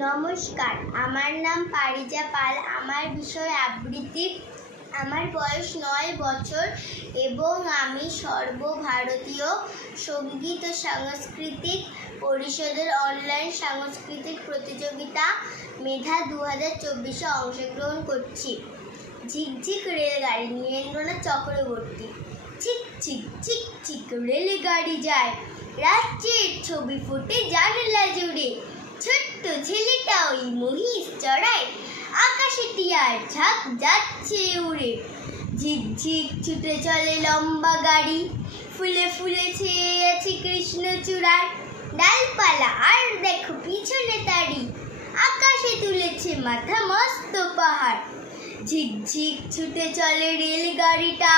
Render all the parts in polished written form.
নমস্কার, আমার নাম পারিজা পাল। আমার বিষয় আবৃত্তি। আমার বয়স 9 বছর এবং আমি সর্বভারতীয় সঙ্গীত ও সাংস্কৃতিক পরিষদের অনলাইন সাংস্কৃতিক প্রতিযোগিতা মেধা 2024-এ অংশগ্রহণ করছি। ঝিকঝিক রেলগাড়ি, নীরেন্দ্রনাথ চক্রবর্তী। চিক চিক চিক চিক রেলগাড়ি যায়, রাজ্যের ছবি ফুটে জানলা জুড়ে। ছোট্ট ছেলেটা ওই মহিষ চড়ায়, আকাশে টিয়ার ঝাঁক যাচ্ছে উড়ে। ঝিকঝিক ছুটে চলে লম্বা গাড়ি, ফুলে ফুলে ছেয়ে আছে কৃষ্ণচূড়ার ডালপালা। আর দেখো পিছনে তারি, আকাশে তুলেছে মাথা মস্ত পাহাড়। ঝিকঝিক ছুটে চলে রেলগাড়িটা,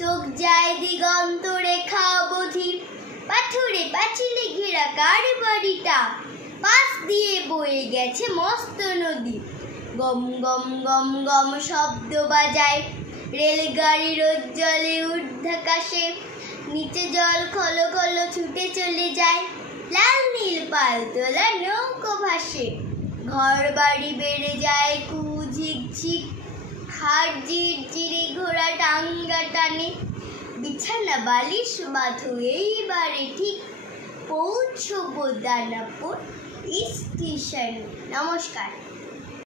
চোখ যায় দিগন্ত রেখা অবধি। পাথুরে পাঁচিলে ঘেরা কার বাড়িটা, পাশ দিয়ে বয়ে গেছে মস্ত নদী। গম গম গম গম শব্দ বাজায়, রেলগাড়ির উজ্জ্বলে ঊর্ধ্বাকাশে। নিচে জল খলো খলো ছুটে চলে যায়, লাল নীল পালতোলা নৌকো ভাসে। ঘর বাড়ি বেড়ে যায় কু ঝিকঝিক, হাড় ঝিরঝিরে ঘোড়া টাঙ্গা টানে। বিছানা বালিশ বাঁধো এইবারে ঠিক, পৌঁছবো দানাপুর স্টেশন। নমস্কার।